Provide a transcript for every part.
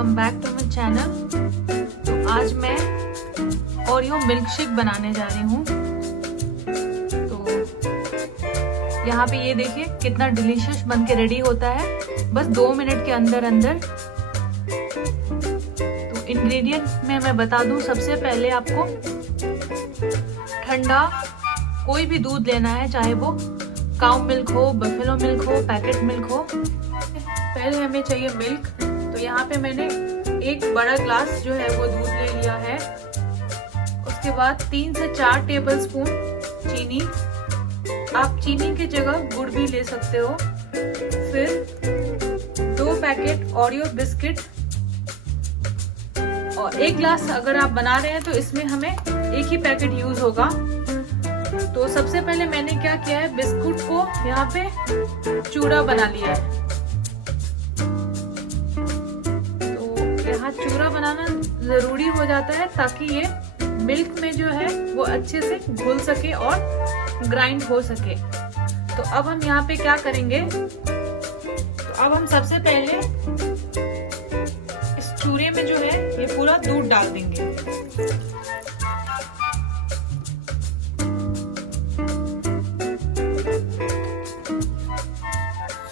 Welcome back to my channel. तो आज मैं ओरियो मिल्क शेक बनाने जा रही हूँ। तो यहाँ पे ये देखिए कितना डिलीशियस बन के रेडी होता है बस 2 मिनट के अंदर अंदर। तो इंग्रेडिएंट में मैं बता दूँ, सबसे पहले आपको ठंडा कोई भी दूध लेना है, चाहे वो काउ मिल्क हो, बफेलो मिल्क हो, पैकेट मिल्क हो। पहले हमें चाहिए मिल्क। तो यहाँ पे मैंने एक बड़ा ग्लास जो है वो दूध ले लिया है। उसके बाद 3 से 4 टेबलस्पून चीनी, आप चीनी की जगह गुड़ भी ले सकते हो। फिर 2 पैकेट ओरियो बिस्किट, और 1 ग्लास अगर आप बना रहे हैं तो इसमें हमें 1 ही पैकेट यूज होगा। तो सबसे पहले मैंने क्या किया है, बिस्कुट को यहाँ पे चूड़ा बना लिया है। चूरा बनाना जरूरी हो जाता है ताकि ये मिल्क में जो है वो अच्छे से घुल सके और ग्राइंड हो सके। तो अब हम यहाँ पे क्या करेंगे, तो अब हम सबसे पहले इस चूरे में जो है ये पूरा दूध डाल देंगे।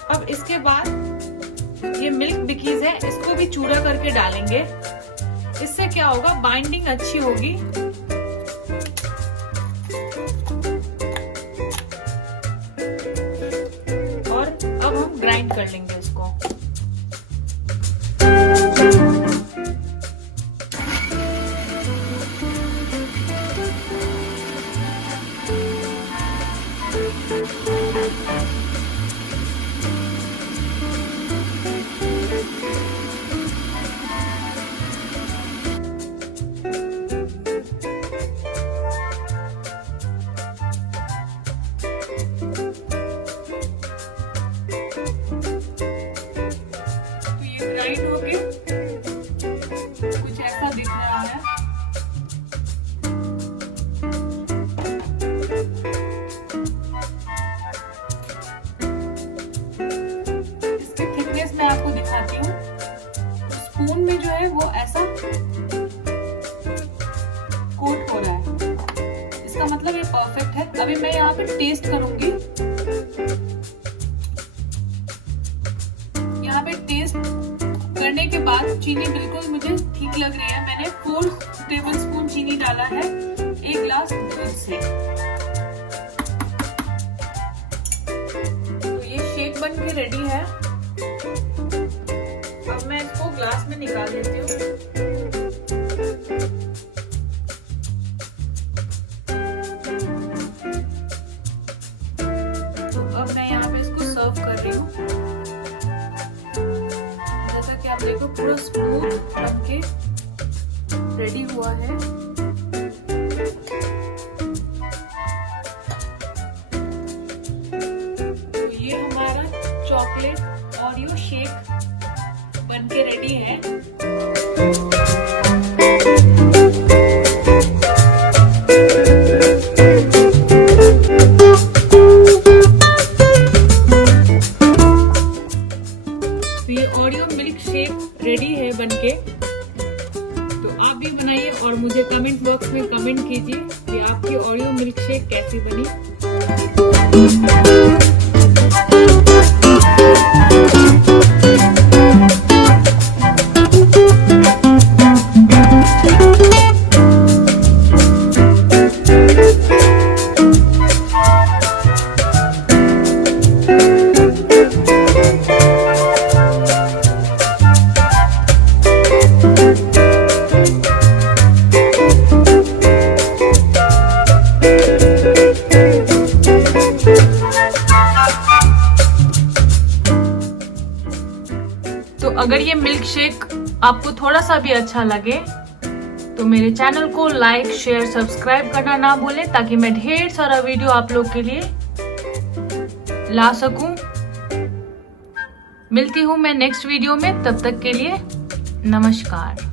अब इसके बाद ये मिल्क बिकीज है, इसको भी चूरा करके डालेंगे। इससे क्या होगा, बाइंडिंग अच्छी होगी। और अब हम ग्राइंड कर लेंगे इसको। ग्राइंड होके कुछ ऐसा दिख रहा है। इसकी थिकनेस मैं आपको दिखाती हूँ। स्पून में जो है वो ऐसा कोट हो रहा है, इसका मतलब ये परफेक्ट है। अभी मैं यहाँ पे टेस्ट करूंगी। यहाँ पे टेस्ट करने के बाद चीनी बिल्कुल मुझे ठीक लग रही है। मैंने 4 टेबलस्पून चीनी डाला है 1 ग्लास दूध से। तो ये शेक बन के रेडी है। अब मैं इसको ग्लास में निकाल लेती हूँ। तो अब मैं यहाँ पे इसको सर्व कर रही हूँ। आप देखो पूरा स्मूथ बनके रेडी हुआ है। तो ये हमारा चॉकलेट ओरियो शेक बनके रेडी है। ये ओरियो मिल्क शेक रेडी है बनके। तो आप भी बनाइए और मुझे कमेंट बॉक्स में कमेंट कीजिए कि आपकी ओरियो मिल्क शेक कैसी तो अगर ये मिल्क शेक आपको थोड़ा सा भी अच्छा लगे तो मेरे चैनल को लाइक, शेयर, सब्सक्राइब करना ना भूलें, ताकि मैं ढेर सारा वीडियो आप लोग के लिए ला सकूं। मिलती हूं मैं नेक्स्ट वीडियो में, तब तक के लिए नमस्कार।